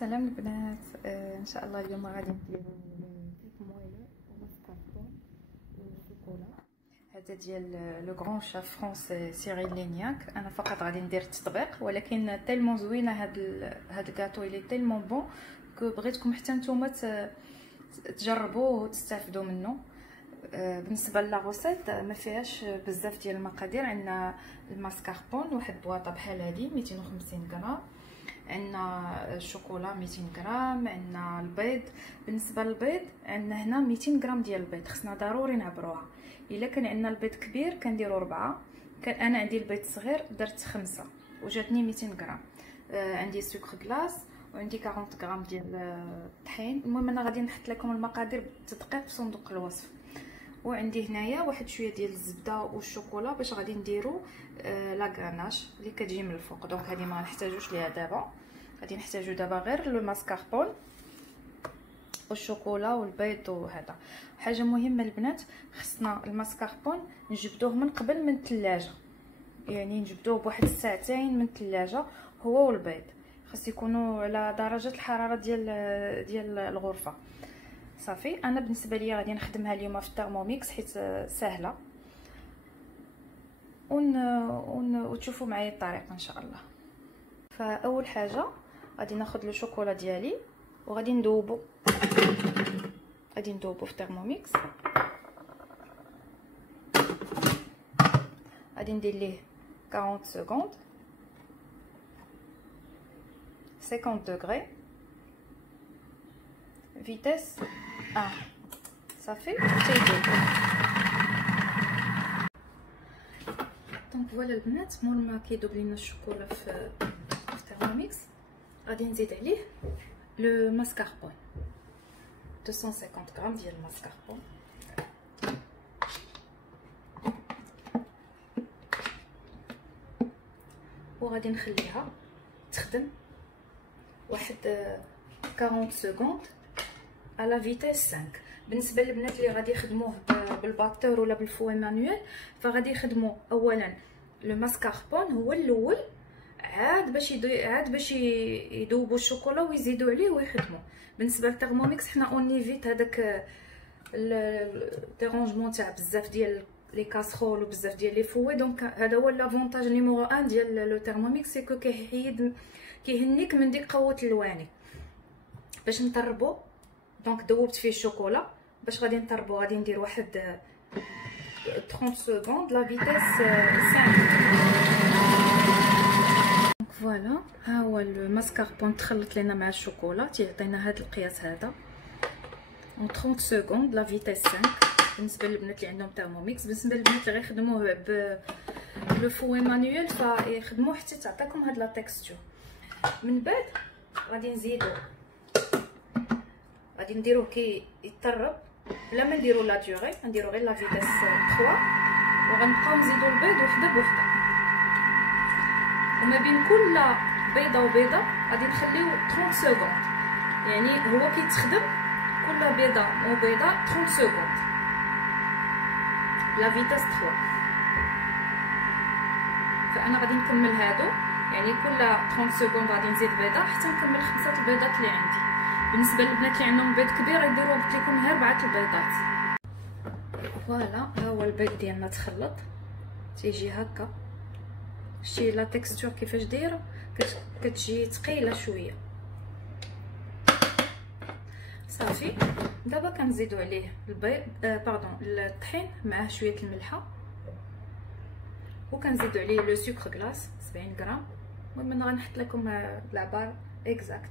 سلام البنات. ان شاء الله اليوم غادي نديرو كيك مويله ومسكربون وشوكولا. هذا ديال لو غران شاف فرونسي سيريل لينياك. انا فقط غادي ندير التطبيق، ولكن تيلمون زوينه هاد الكاطو اللي تيلمون بون كو بغيتكم حتى نتوما تجربوه وتستافدوا منه. بالنسبه لا غوسيت ما فيهاش بزاف ديال المقادير. عندنا الماسكربون واحد بواطه بحال هذه 250 غرام، عندنا الشوكولا 200 غرام، عندنا البيض. بالنسبه للبيض عندنا هنا 200 غرام ديال البيض، خصنا ضروري نعبروها. الا كان عندنا البيض كبير كنديروا 4، كان انا عندي البيض صغير درت 5 وجاتني 200 غرام. عندي سكر كلاص وعندي 40 غرام ديال الطحين. المهم انا غادي نحط لكم المقادير بالتدقيق في صندوق الوصف. وعندي هنايا واحد شويه ديال الزبده والشوكولا باش غادي نديرو لا غراناج اللي كتجي من الفوق. دونك هذه ما نحتاجوش ليها دابا، غادي نحتاجو دابا غير لو ماسكاربون والشوكولا والبيض. وهذا حاجه مهمه البنات، خصنا الماسكاربون نجبدوه من قبل من الثلاجه، يعني نجبدوه بواحد الساعتين من الثلاجه هو والبيض. خاص يكونوا على درجه الحراره ديال الغرفه. صافي انا بالنسبه لي غادي نخدمها اليوم في الترموميكس حيت سهله، وتشوفوا معايا الطريقه ان شاء الله. فاول حاجه غادي ناخذ لو شوكولا ديالي وغادي ندوبو في الترموميكس. غادي ندير ليه 40 سكوند 50 دوغري فيتاس 1. صافي تيدوب. دونك فوالا البنات، مور ما كيدوب لينا الشوكولا في الترموميكس غادي نزيد عليه لو ماسكاربون 250 غرام ديال الماسكاربون. وغادي نخليها تخدم واحد 40 سكوند على فيتاس 5. بالنسبه للبنات اللي غادي يخدموه بالباتور ولا بالفوي مانويل فغادي يخدموا اولا لو ماسكاربون هو الاول، عاد باش يذوبوا الشوكولا ويزيدوا عليه ويخدموا. بالنسبه للترموميكس حنا اونيفيت هذاك الديرونجمون تاع بزاف ديال لي كاسرول وبزاف ديال لي فوي. دونك هذا هو لافونتاج نيميرو 1 ديال لو ترموميكس، سيكو كيهنيك من ديك قوه اللواني باش نطربو. دونك دوبت فيه الشوكولا باش غادي نطربو، غادي ندير واحد 30 سكوند لا فيتاس 5. دونك فوالا ها هو الماسكاربون تخلط لينا مع الشوكولا تيعطينا هذا القياس هذا 30 سكوند لا فيتاس 5. بالنسبه للبنات اللي عندهم ترموميكس. بالنسبه للبنات اللي غيخدموه بلو فوي مانويل فيخدموه حتى تعطيكم هاد لا تيكستور. من بعد غادي نديروه كي يطرب بلا ما نديرو لا ديوري، نديرو غير لا فيتاس 3 وغنبقاو نزيدو البيض وحده بوحده. وما بين كل بيضه وبيضه غادي نخليو 30 سكوند، يعني هو كيتخدم كل بيضه وبيضه 30 سكوند لا فيتاس 3. فانا غادي نكمل هادو، يعني كل 30 سكوند غادي نزيد بيضه حتى نكمل 5 البيضات اللي عندي. بالنسبه للبنات اللي عندهم بيض كبير يديروا قلت لكم غير 4 البيضات. فوالا ها هو البيض ديالنا تخلط تيجي هكا. شتي لا تيكستور كيفاش دايره، كتجي ثقيله شويه. صافي دابا كنزيدو عليه البيض الطحين معاه شويه الملحه، وكنزيدو عليه لو سكر كلاص 70 غرام. المهم انا غنحط لكم العبار اكزاكت.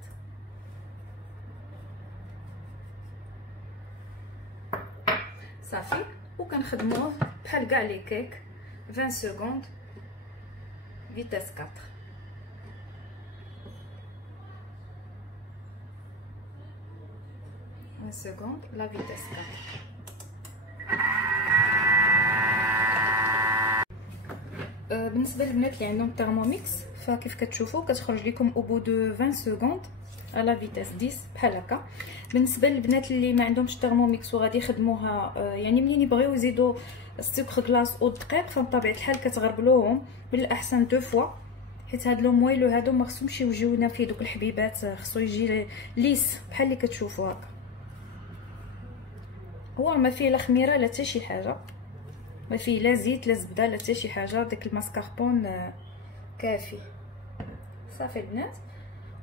صافي وكنخدموه بحال كاع لي كيك 20 سكوند فيتاس 4. سكوند لا فيتاس 4. بالنسبه للبنات اللي عندهم ترموميكس فكيف كتشوفوا كتخرج لكم او بو دو 20 سكوند على فيتاس 10 بحال هكا. بالنسبه للبنات اللي ما عندهمش ترموميكس وغادي يخدموها يعني منين يبغيو يزيدوا السكر كلاص او الدقيق فبطبيعه الحال كتغربلوهم بالاحسن 2 فوا حيت هاد لو مويلو هادو ما خصهمش يوجيونا فيه دوك الحبيبات، خصو يجي ليس بحال اللي كتشوفوا هكا. هو ما فيه لا خميره لا حتى شي حاجه، ما فيه لا زيت لا زبده لا حتى شي حاجه. داك الماسكاربون كافي صافي البنات.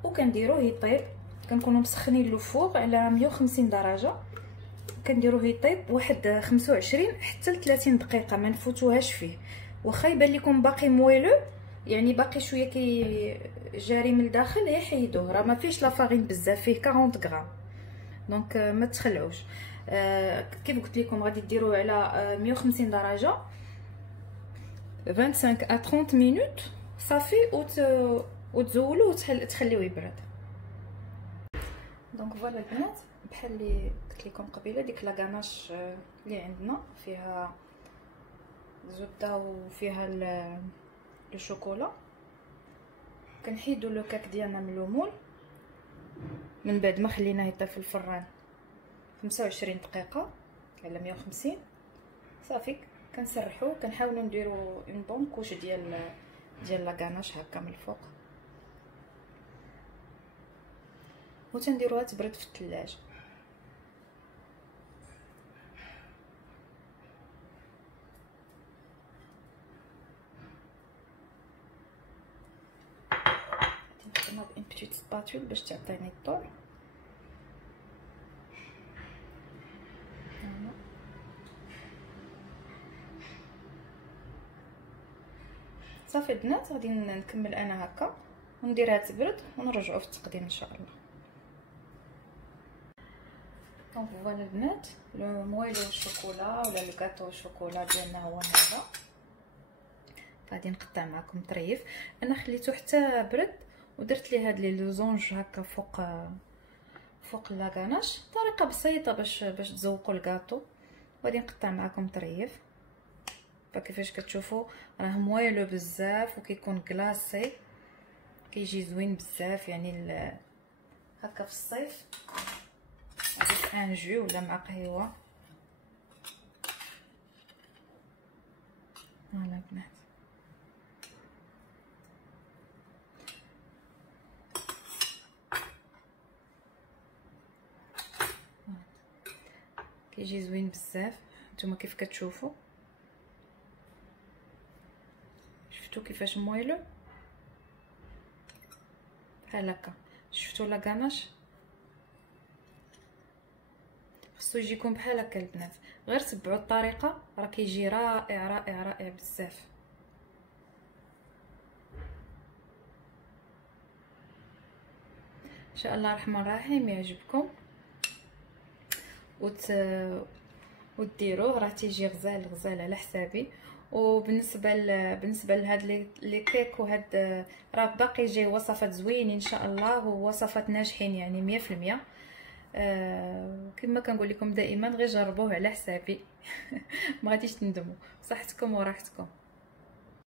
وكنديروه يطيب، كنكونوا مسخنين لو فوق على 150 درجه، كنديروه يطيب واحد 25 حتى ل 30 دقيقه، ما نفوتوهاش فيه. واخا يبان لكم باقي مويلو يعني باقي شويه كي جاري من الداخل، يحيدوه، راه ما فيهش لا فارين بزاف، فيه 40 غرام، دونك ما تخلعوش. كيف قلت لكم غادي ديروه على 150 درجه 25 à 30 مينوت صافي، وتزولوه وتخليوه يبرد. دونك فوالا البنات، بحال اللي قلت لكم قبيله، ديك لا غاناش اللي عندنا فيها الزبده وفيها الشوكولا. كنحيدو لو كاك ديالنا من لومول من بعد ما خليناه يطيب في الفران 25 دقيقه على 150 صافي. كنسرحو، كنحاولوا نديرو اون بون كوش ديال لا غاناش هكا من الفوق، و تنديروها تبرد في الثلاجه. نخدمها بان بيتيت سباتول باش تعطيني الطول. صافي البنات، غادي نكمل انا هكا ونديرها تبرد ونرجعوا في التقديم ان شاء الله. دونك فوالا البنات، لو مويلو الشوكولا ولا الكاطو الشوكولا ديالنا هو هذا. غادي نقطع معكم طريف. انا خليته حتى برد ودرت ليه هاد لي لوزونج هكا فوق لا غاناش، طريقه بسيطه باش تزوقوا الكاطو. غادي نقطع معكم طريف فكيفاش كتشوفوا راه مويلو بزاف وكيكون كلاصي، كيجي زوين بزاف يعني هكا في الصيف هذيك ان جو ولا مع قهوه. فوالا البنات، كيجي زوين بزاف. نتوما كيف كتشوفوا، شفتوا كيفاش مويلو بحال هكا. شفتوا لا غاناش خصو يجيكم بحال هكا البنات، غير تبعوا الطريقه راه كيجي رائع رائع رائع بزاف. ان شاء الله الرحمن الرحيم يعجبكم وديروه، راه تيجي غزال غزال على حسابي. وبالنسبه لهاد لي كيك وهاد راه باقي جاي وصفات زوينين ان شاء الله، ووصفات ناجحين يعني 100%. كما كنقول لكم دائما، غير جربوه على حسابي ما غاديش تندموا. صحتكم وراحتكم.